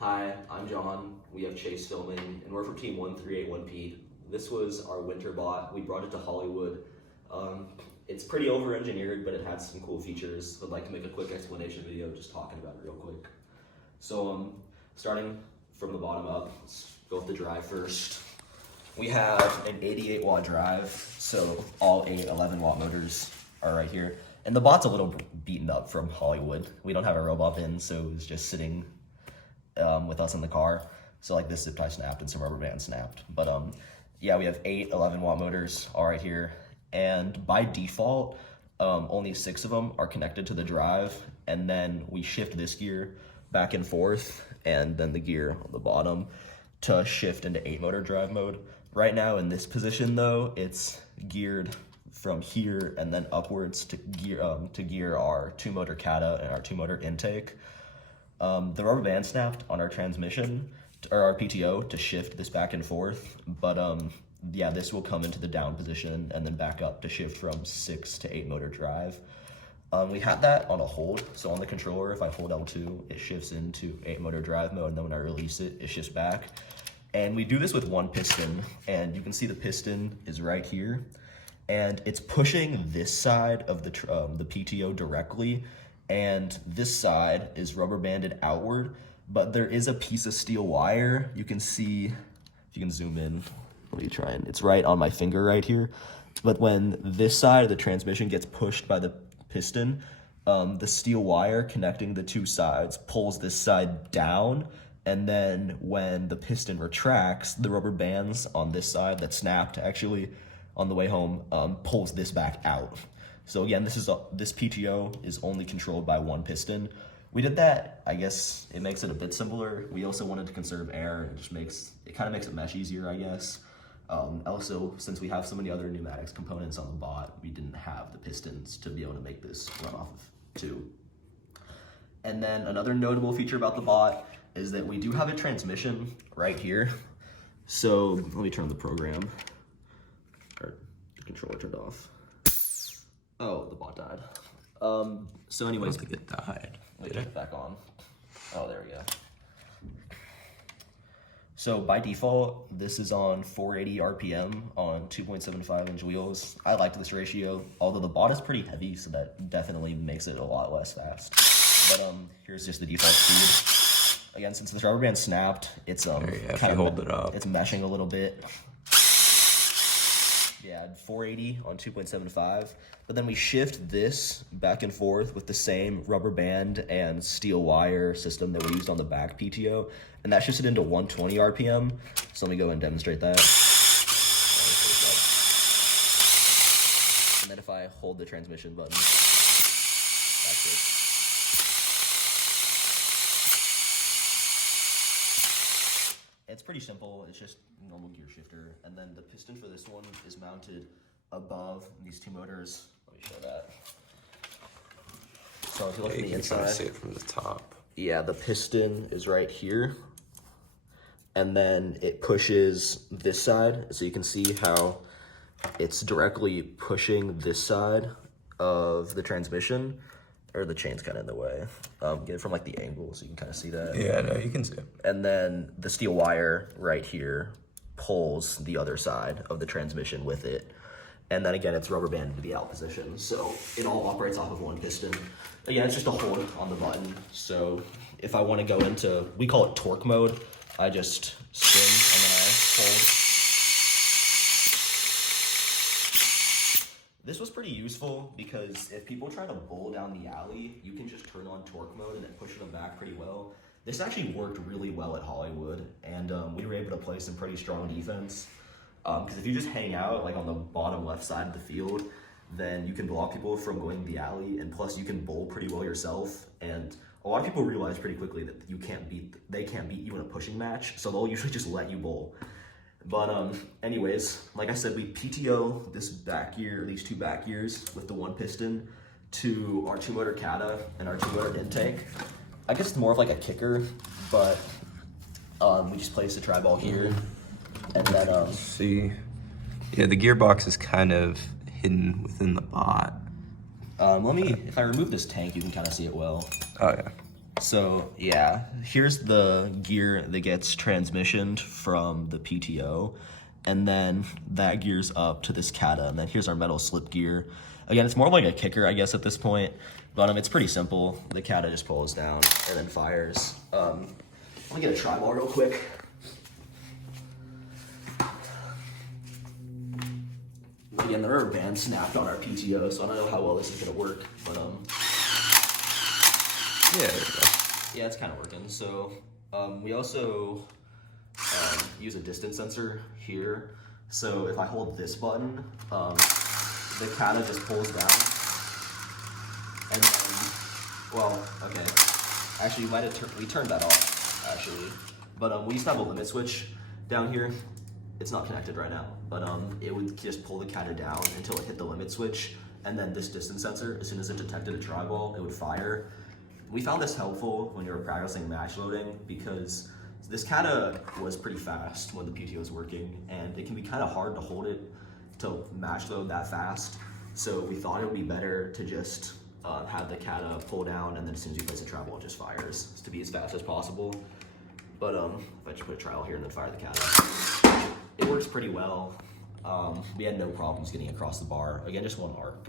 Hi, I'm John. We have Chase filming, and we're from Team 1381P. This was our winter bot. We brought it to Hollywood. It's pretty over-engineered, but it had some cool features. I'd like to make a quick explanation video, just talking about it real quick. So, starting from the bottom up, let's go with the drive first. We have an 88 watt drive, so all 8 11 watt motors are right here. And the bot's a little beaten up from Hollywood. We don't have a robot bin, so it's just sitting with us in the car. So like this zip tie snapped and some rubber band snapped. But yeah, we have 8 11 watt motors all right here. And by default, only 6 of them are connected to the drive. And then we shift this gear back and forth, and then the gear on the bottom to shift into 8 motor drive mode. Right now in this position though, it's geared from here and then upwards to gear our 2 motor cata and our 2 motor intake. The rubber band snapped on our transmission, or our PTO, to shift this back and forth, but yeah, this will come into the down position and then back up to shift from 6 to 8 motor drive. We had that on a hold, so on the controller, if I hold L2, it shifts into 8 motor drive mode, and then when I release it, it shifts back. And we do this with 1 piston, and you can see the piston is right here, and it's pushing this side of the PTO directly, and this side is rubber banded outward, but there is a piece of steel wire. You can see, if you can zoom in, let me try, and it's right on my finger right here. But when this side of the transmission gets pushed by the piston, the steel wire connecting the 2 sides pulls this side down, and then when the piston retracts, the rubber bands on this side that snapped actually on the way home pulls this back out. So again, this PTO is only controlled by 1 piston. We did that, I guess it makes it a bit simpler. We also wanted to conserve air, and it kind of makes it mesh easier, I guess. Also, since we have so many other pneumatics components on the bot, we didn't have the pistons to be able to make this run off of 2. And then another notable feature about the bot is that we do have a transmission right here. So let me turn the program, or the controller turned off. Oh, the bot died. So anyways, I don't think it died. Did it back on? Oh, there we go. So by default, this is on 480 RPM on 2.75 inch wheels. I liked this ratio, although the bot is pretty heavy, so that definitely makes it a lot less fast. But here's just the default speed. Again, since this rubber band snapped, it's if you hold it up, it's meshing a little bit. Yeah, 480 on 2.75, but then we shift this back and forth with the same rubber band and steel wire system that we used on the back PTO, and that shifts it into 120 RPM. So let me go and demonstrate that. And then if I hold the transmission button, that's it. It's pretty simple. It's just normal gear shifter, and then the piston for this one is mounted above these 2 motors. Let me show that. So if you look at the inside, see it from the top. Yeah, the piston is right here, and then it pushes this side. So you can see how it's directly pushing this side of the transmission. Or the chain's kind of in the way. Get it from like the angle so you can kind of see that. Yeah, no, you can see it. And then the steel wire right here pulls the other side of the transmission with it. And then again, it's rubber banded to the out position. So it all operates off of 1 piston. Again, it's just a hold on the button. So if I want to go into, we call it torque mode, I just spin and then I hold. This was pretty useful because if people try to bowl down the alley, you can just turn on torque mode and it pushes them back pretty well. This actually worked really well at Hollywood, and we were able to play some pretty strong defense. Because if you just hang out like on the bottom left side of the field, then you can block people from going to the alley, and plus you can bowl pretty well yourself. And a lot of people realize pretty quickly that they can't beat you in a pushing match, so they'll usually just let you bowl. But anyways, like I said, we PTO this back gear, these 2 back gears with the 1 piston to our 2 motor cata and our 2 motor intake. I guess it's more of like a kicker, but we just place the tri-ball here, and then see, yeah, the gearbox is kind of hidden within the bot. if I remove this tank, you can kind of see it well. Oh yeah. So yeah, here's the gear that gets transmissioned from the PTO, and then that gears up to this kata, and then here's our metal slip gear. Again, it's more like a kicker, I guess, at this point, but it's pretty simple. The kata just pulls down and then fires. Let me get a tri-ball real quick. Again, there are bands snapped on our PTO, so I don't know how well this is gonna work, but Yeah, there we go. yeah, it's kind of working. So we also use a distance sensor here. So if I hold this button, the kata just pulls down, and then, well, okay. Actually, we turned that off, actually. But we used to have a limit switch down here. It's not connected right now, but it would just pull the kata down until it hit the limit switch, and then this distance sensor, as soon as it detected a tri-ball, it would fire. We found this helpful when you were practicing match loading because this kata was pretty fast when the PTO was working, and it can be kind of hard to hold it to match load that fast. So we thought it would be better to just have the kata pull down, and then as soon as you place a tri-ball, it just fires to be as fast as possible. But if I just put a trial here and then fire the kata, it works pretty well. We had no problems getting across the bar. Again, just one arc.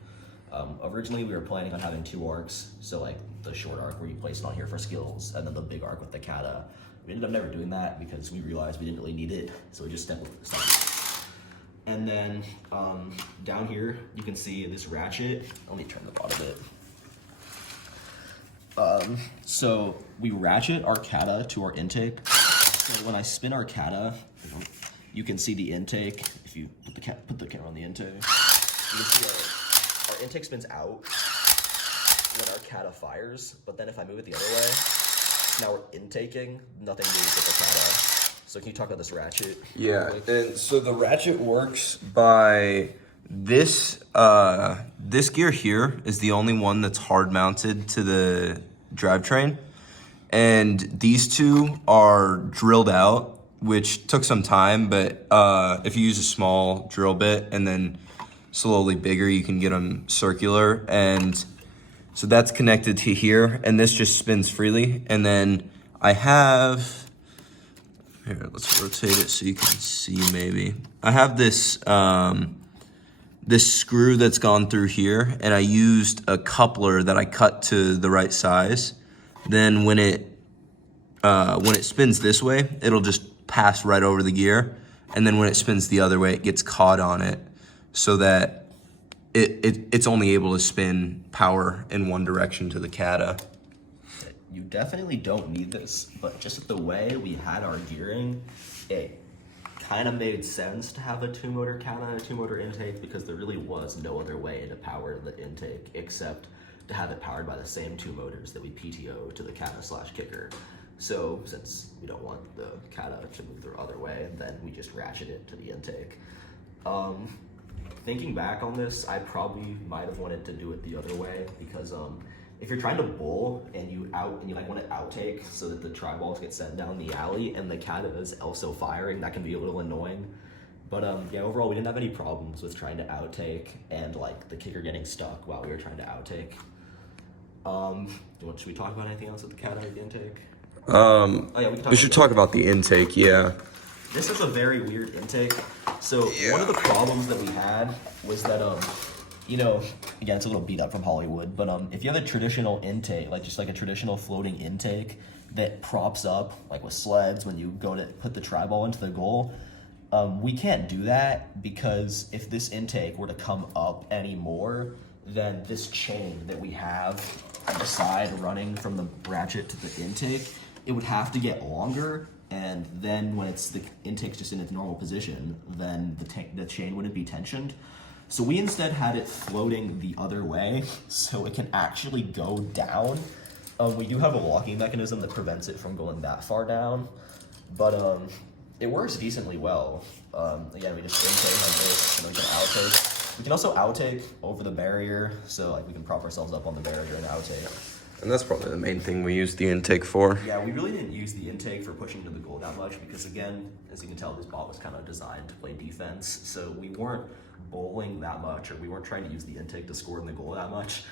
Originally, we were planning on having 2 arcs, so like the short arc where you place it on here for skills, and then the big arc with the kata. We ended up never doing that because we realized we didn't really need it, so we just stuck with the And then down here, you can see this ratchet. Let me turn the bottom a bit. So we ratchet our kata to our intake. So when I spin our kata, you can see the intake. If you put the camera on the intake, you can see our intake spins out when our kata fires. But then if I move it the other way, now we're intaking. Nothing moves with the kata. So can you talk about this ratchet? Yeah, and so the ratchet works by this this gear here is the only one that's hard mounted to the drivetrain, and these 2 are drilled out, which took some time, but if you use a small drill bit and then slowly bigger, you can get them circular. And so that's connected to here, and this just spins freely. And then I have, here, let's rotate it so you can see maybe. I have this, this screw that's gone through here, and I used a coupler that I cut to the right size. Then when it spins this way, it'll just pass right over the gear. And then when it spins the other way, it gets caught on it so that it's only able to spin power in one direction to the kata. You definitely don't need this, but just the way we had our gearing, it kind of made sense to have a 2-motor kata and a 2-motor intake because there really was no other way to power the intake except to have it powered by the same 2 motors that we PTO to the kata/kicker. So since we don't want the kata to move the other way, then we just ratchet it to the intake. Thinking back on this, I probably might have wanted to do it the other way because if you're trying to bowl and you like want to outtake so that the tri-balls get sent down the alley and the kata is also firing, that can be a little annoying. But yeah, overall we didn't have any problems with trying to outtake and like the kicker getting stuck while we were trying to outtake. Should we talk about anything else with the kata or the intake? We should talk about the intake, yeah. This is a very weird intake. So one of the problems that we had was that again, it's a little beat up from Hollywood, but if you have a traditional intake, like just like a traditional floating intake that props up like with sleds when you go to put the tri-ball into the goal, we can't do that because if this intake were to come up anymore, then this chain that we have at the side running from the ratchet to the intake, it would have to get longer, and then when the intake's just in its normal position, then the chain wouldn't be tensioned. So we instead had it floating the other way, so it can actually go down. We do have a locking mechanism that prevents it from going that far down, but it works decently well. Again, we just intake like this, and we can outtake. We can also outtake over the barrier, so like we can prop ourselves up on the barrier and outtake. And that's probably the main thing we use the intake for. Yeah, we really didn't use the intake for pushing to the goal that much because, again, as you can tell, this ball was kind of designed to play defense. So we weren't bowling that much, or we weren't trying to use the intake to score in the goal that much.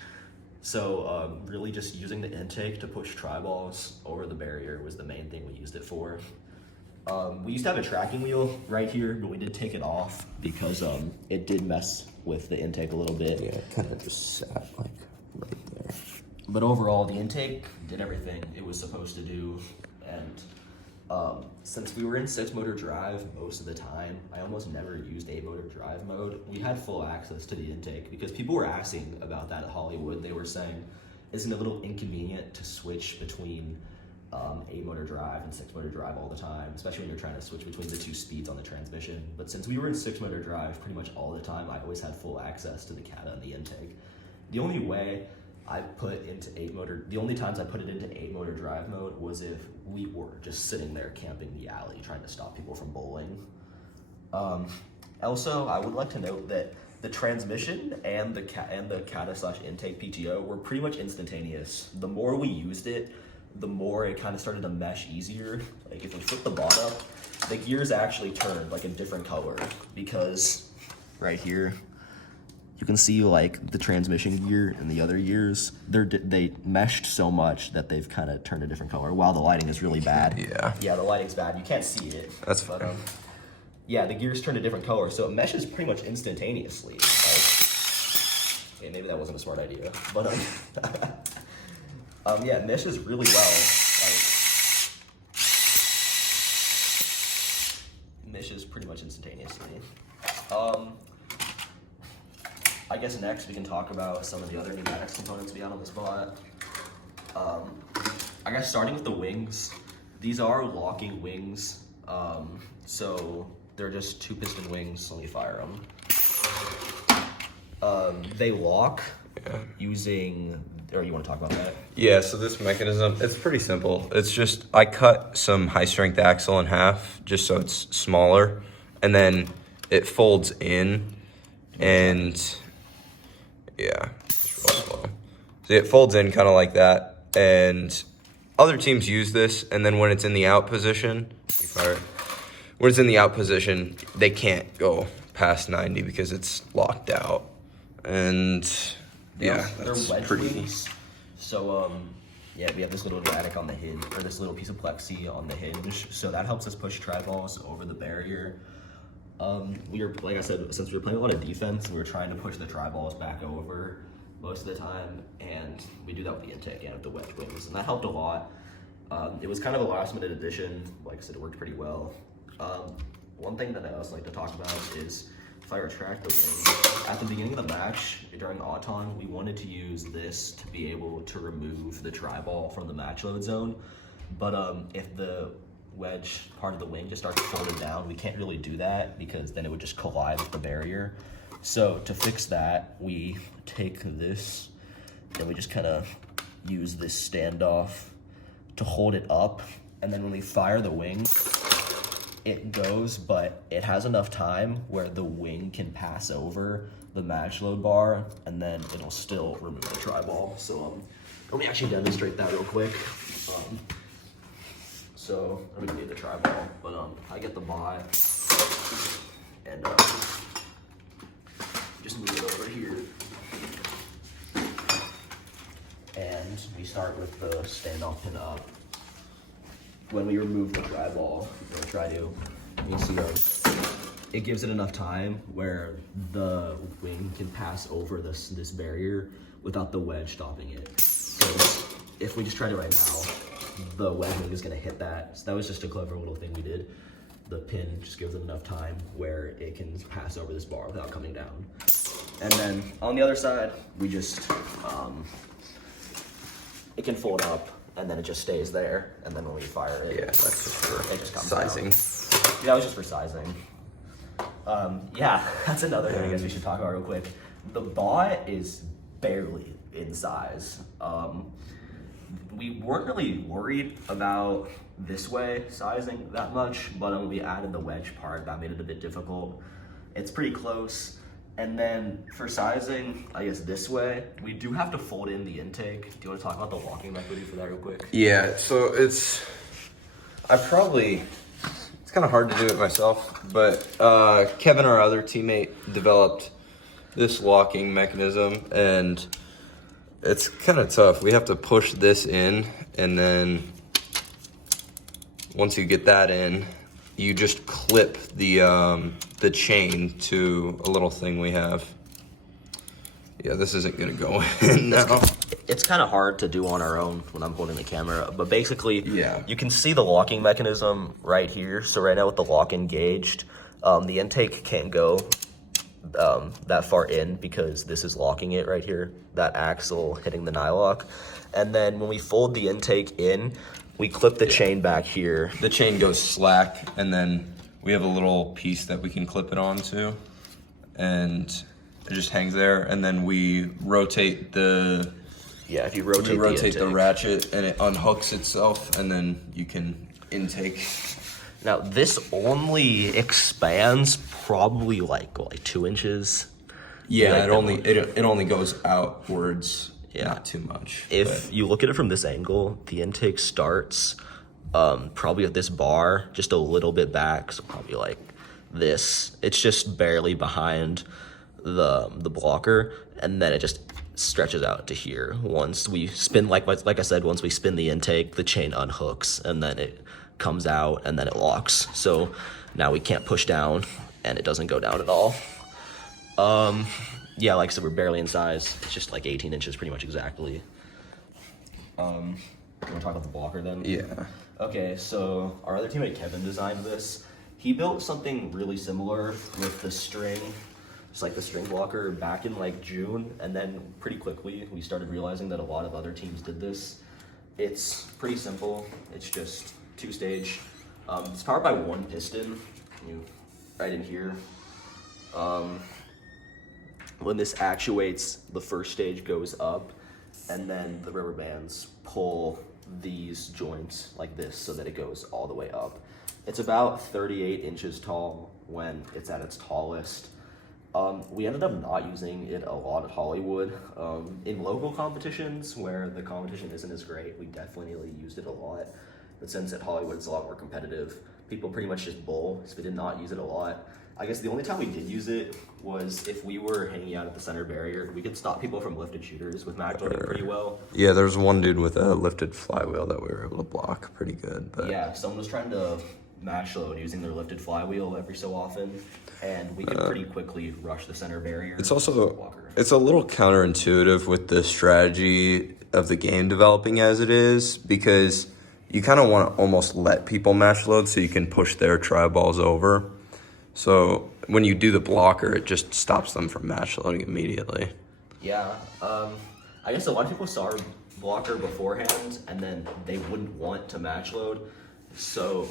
So really just using the intake to push tri balls over the barrier was the main thing we used it for. We used to have a tracking wheel right here, but we did take it off because it did mess with the intake a little bit. Yeah, it kind of just sat like right there. But overall, the intake did everything it was supposed to do. And since we were in 6-motor drive most of the time, I almost never used 8-motor drive mode. We had full access to the intake because people were asking about that at Hollywood. They were saying, isn't it a little inconvenient to switch between 8-motor drive and 6-motor drive all the time, especially when you're trying to switch between the two speeds on the transmission. But since we were in 6-motor drive pretty much all the time, I always had full access to the cata and the intake. The only way I put into 8-motor, the only times I put it into 8-motor drive mode was if we were just sitting there camping the alley trying to stop people from bowling. Also, I would like to note that the transmission and the cata/intake PTO were pretty much instantaneous. The more we used it, the more it kind of started to mesh easier. Like if we flip the bot up, the gears actually turned like a different color because right here, you can see like the transmission gear and the other gears, they meshed so much that they've kind of turned a different color. While the lighting is really bad. Yeah, the lighting's bad. You can't see it. That's fine. Yeah, the gears turned a different color, so it meshes pretty much instantaneously. Like, okay, maybe that wasn't a smart idea, but yeah, it meshes really well. Like, meshes pretty much instantaneously. I guess next we can talk about some of the other pneumatics components we had on this bot. I guess starting with the wings, these are locking wings, so they're just 2-piston wings. Let me fire them. They lock using, or you want to talk about that? Yeah, so this mechanism, it's pretty simple. It's just, I cut some high-strength axle in half just so it's smaller, and then it folds in, and yeah, it's real slow. So it folds in kind of like that, and other teams use this, and then when it's in the out position, when it's in the out position, they can't go past 90 because it's locked out. And yeah, they're that's wedge pretty wings. So yeah, we have this little pneumatic on the hinge, or this little piece of plexi on the hinge. So that helps us push tri balls over the barrier. We were, like I said, since we were playing a lot of defense, we were trying to push the tri balls back over most of the time, and we do that with the intake and with the wedge wings, and that helped a lot. It was kind of a last minute addition. Like I said, it worked pretty well. One thing that I also like to talk about is if I retract the wing, at the beginning of the match, during Auton, we wanted to use this to be able to remove the tri ball from the match load zone. But if the wedge part of the wing just starts folding down, we can't really do that because then it would just collide with the barrier. So to fix that, we take this and we just kind of use this standoff to hold it up, and then when we fire the wing, it goes, but it has enough time where the wing can pass over the match load bar, and then it'll still remove the tri ball. So let me actually demonstrate that real quick. So I'm gonna need the tri ball, but I get the bot and just move it over here, and we start with the standoff pin up. When we remove the tri ball, we'll try to, you can see it gives it enough time where the wing can pass over this barrier without the wedge stopping it. Because if we just tried it right now, the wedge wing is gonna hit that. So that was just a clever little thing we did. The pin just gives it enough time where it can pass over this bar without coming down. And then on the other side, we just, it can fold up, and then it just stays there, and then when we fire it, that's just for it just comes sizing. out. Yeah, it was just for sizing. Yeah, that's another thing I guess we should talk about real quick. The bot is barely in size. We weren't really worried about this way sizing that much, but when we added the wedge part, that made it a bit difficult. It's pretty close. And then for sizing, I guess this way, we do have to fold in the intake. Do you want to talk about the locking method for that real quick? Yeah, so it's kind of hard to do it myself, but Kevin, our other teammate, developed this locking mechanism, and it's kind of tough. We have to push this in, and then once you get that in, you just clip the chain to a little thing we have. Yeah, this isn't gonna go in now. It's kind of hard to do on our own when I'm holding the camera, but basically, Yeah. you can see the locking mechanism right here. So right now with the lock engaged, the intake can't go that far in because this is locking it right here, that axle hitting the nylock. And then when we fold the intake in, we clip the chain back here. The chain goes slack, and then we have a little piece that we can clip it onto, and it just hangs there. And then we rotate the Yeah, if you rotate, the ratchet, and it unhooks itself, and then you can intake. Now this only expands probably like 2 inches. Yeah, Like it only goes outwards. Yeah. Not too much. If you look at it from this angle, the intake starts probably at this bar, just a little bit back, so probably like this. It's just barely behind the blocker, and then it just stretches out to here. Once we spin, like I said, once we spin the intake, the chain unhooks, and then it comes out, and then it locks. So now we can't push down, and it doesn't go down at all. Yeah, like I said, we're barely in size. It's just like 18 inches pretty much exactly. You want to talk about the blocker then? Yeah. Okay, so our other teammate Kevin designed this. He built something really similar with the string, just like the string blocker, back in like June, and then pretty quickly we started realizing that a lot of other teams did this. It's pretty simple. It's just 2-stage. It's powered by one piston, right in here. When this actuates, the first stage goes up, and then the rubber bands pull these joints like this so that it goes all the way up. It's about 38 inches tall when it's at its tallest. We ended up not using it a lot at Hollywood. In local competitions where the competition isn't as great, we definitely used it a lot. But since at Hollywood it's a lot more competitive, people pretty much just bowl, so we did not use it a lot. I guess the only time we did use it was if we were hanging out at the center barrier. We could stop people from lifted shooters with match loading pretty well. Yeah, there's one dude with a lifted flywheel that we were able to block pretty good. But Yeah, someone was trying to match load using their lifted flywheel every so often, and we could pretty quickly rush the center barrier. it's also blocker. it's a little counterintuitive with the strategy of the game developing as it is, because you kind of want to almost let people match load so you can push their try balls over. So when you do the blocker, it just stops them from match loading immediately. Yeah, I guess a lot of people saw our blocker beforehand, and then they wouldn't want to match load. So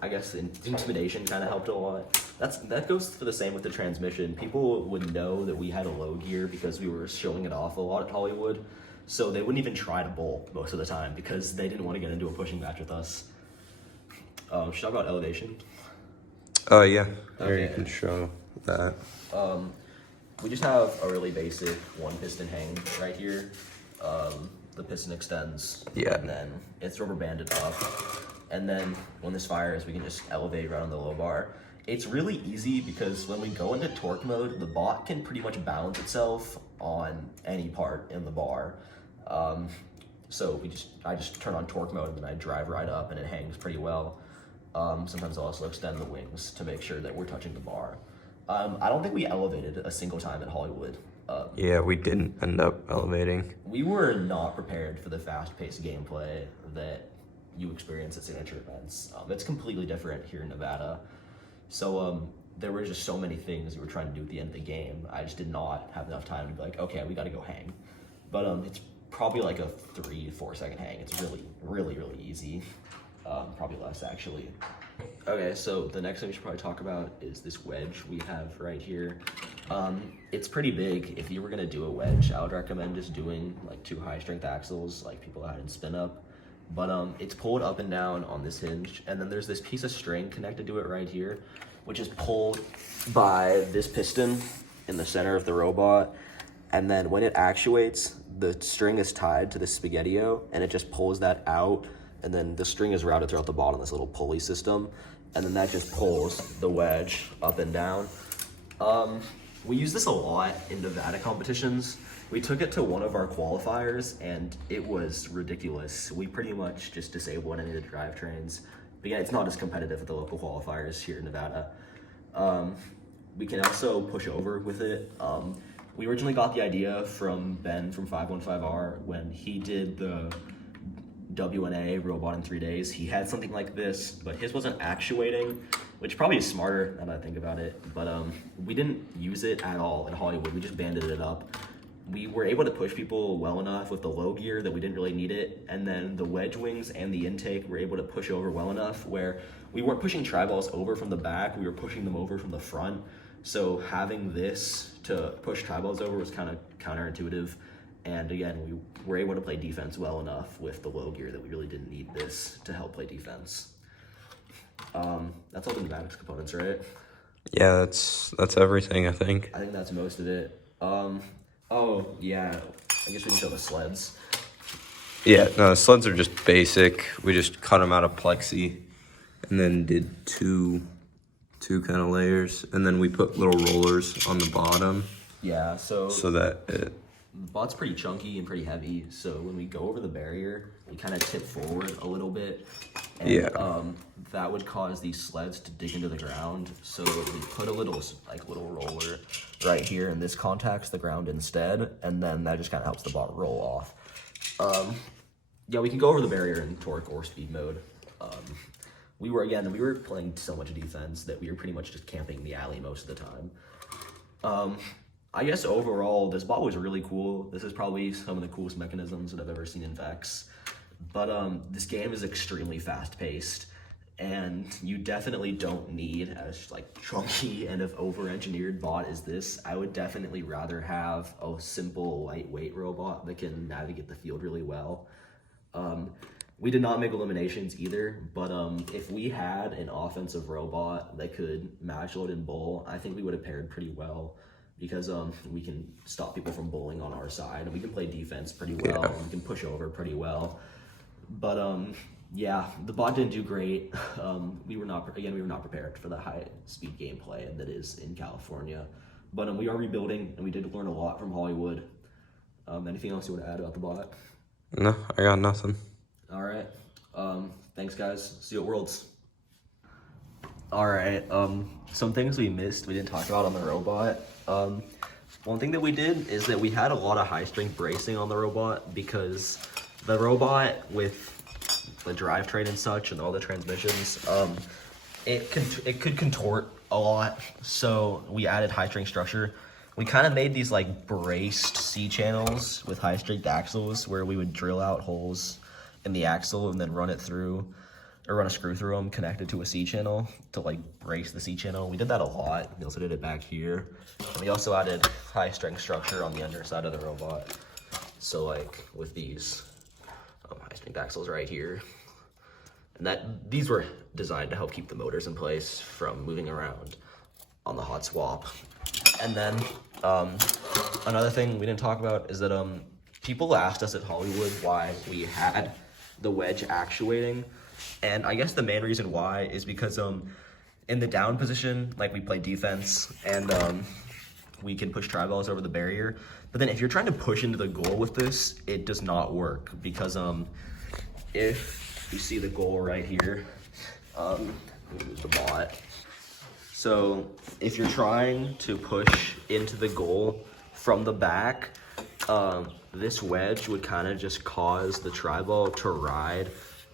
I guess the intimidation kind of helped a lot. That goes for the same with the transmission. People would know that we had a low gear because we were showing it off a lot at Hollywood. So they wouldn't even try to bowl most of the time because they didn't want to get into a pushing match with us. Should I talk about elevation? Oh yeah, here Okay. you can show that. We just have a really basic one piston hang right here. The piston extends, Yeah. and then it's rubber banded up. And then when this fires, we can just elevate right on the low bar. It's really easy because when we go into torque mode, the bot can pretty much balance itself on any part in the bar. So I just turn on torque mode and then I drive right up and it hangs pretty well. Sometimes I'll also extend the wings to make sure that we're touching the bar. I don't think we elevated a single time at Hollywood. Yeah, we didn't end up elevating. We were not prepared for the fast-paced gameplay that you experience at signature events. It's completely different here in Nevada. So there were just so many things we were trying to do at the end of the game. I just did not have enough time to be like, okay, we got to go hang. But it's probably like a 3 to 4 second hang. It's really, really, really easy. Probably less actually. Okay, so the next thing we should probably talk about is this wedge we have right here. It's pretty big. If you were gonna do a wedge, I would recommend just doing like 2 high strength axles like people had in spin up. But it's pulled up and down on this hinge, and then there's this piece of string connected to it right here, which is pulled by this piston in the center of the robot. And then when it actuates, the string is tied to the Spaghettio, and it just pulls that out. And then the string is routed throughout the bottom of this little pulley system, and then that just pulls the wedge up and down. We use this a lot in Nevada competitions. We took it to one of our qualifiers, and it was ridiculous. We pretty much just disabled any of the drivetrains. But yeah, it's not as competitive with the local qualifiers here in Nevada. We can also push over with it. We originally got the idea from Ben from 515R when he did the WNA robot in 3 days. He had something like this, but his wasn't actuating, which probably is smarter now that I think about it. But we didn't use it at all in Hollywood. We just banded it up. We were able to push people well enough with the low gear that we didn't really need it, and then the wedge wings and the intake were able to push over well enough where we weren't pushing tri-balls over from the back, we were pushing them over from the front. So having this to push tri-balls over was kind of counterintuitive, and again, we were able to play defense well enough with the low gear that we really didn't need this to help play defense. That's all the pneumatics components, right? Yeah, that's everything, I think. I think that's most of it. Oh, yeah, I guess we can show the sleds. Yeah, no, the sleds are just basic. We just cut them out of plexi and then did two kind of layers. And then we put little rollers on the bottom Yeah, so that it... the bot's pretty chunky and pretty heavy, so when we go over the barrier, we kind of tip forward a little bit. And, Yeah. that would cause these sleds to dig into the ground, so we put a little roller right here, and this contacts the ground instead, and then that just kind of helps the bot roll off. Yeah, we can go over the barrier in torque or speed mode. We were playing so much defense that we were pretty much just camping the alley most of the time. I guess overall, this bot was really cool. This is probably some of the coolest mechanisms that I've ever seen in Vex. But this game is extremely fast-paced, and you definitely don't need as chunky and over-engineered bot as this. I would definitely rather have a simple, lightweight robot that can navigate the field really well. We did not make eliminations either, but if we had an offensive robot that could match load and bowl, I think we would have paired pretty well, because we can stop people from bowling on our side, and we can play defense pretty well, Yeah. and we can push over pretty well. But yeah, the bot didn't do great. We were not prepared for the high-speed gameplay that is in California. But we are rebuilding, and we did learn a lot from Hollywood. Anything else you want to add about the bot? No, I got nothing. All right. Thanks, guys. See you at Worlds. All right. Some things we missed, we didn't talk about on the robot. One thing that we did is that we had a lot of high-strength bracing on the robot, because the robot with the drivetrain and such and all the transmissions, it could contort a lot. So we added high-strength structure. We kind of made these braced C-channels with high-strength axles where we would drill out holes in the axle and then run a screw through them connected to a C-channel to brace the C-channel. We did that a lot. We also did it back here. And we also added high-strength structure on the underside of the robot. So with these high-strength axles right here. And these were designed to help keep the motors in place from moving around on the hot swap. And then another thing we didn't talk about is that people asked us at Hollywood why we had the wedge actuating, and I guess the main reason why is because in the down position, we play defense, and we can push tri-balls over the barrier. But then if you're trying to push into the goal with this, it does not work, because if you see the goal right here, let me move the bot. So if you're trying to push into the goal from the back, this wedge would kind of just cause the tri-ball to ride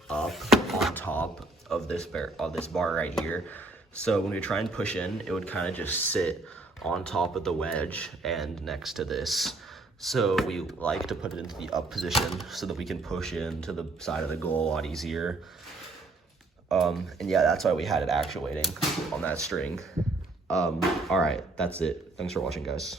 up on top of this bar right here. So when we try and push in, it would kind of just sit on top of the wedge and next to this. So we like to put it into the up position so that we can push into the side of the goal a lot easier. And yeah, that's why we had it actuating on that string. All right, that's it. Thanks for watching, guys.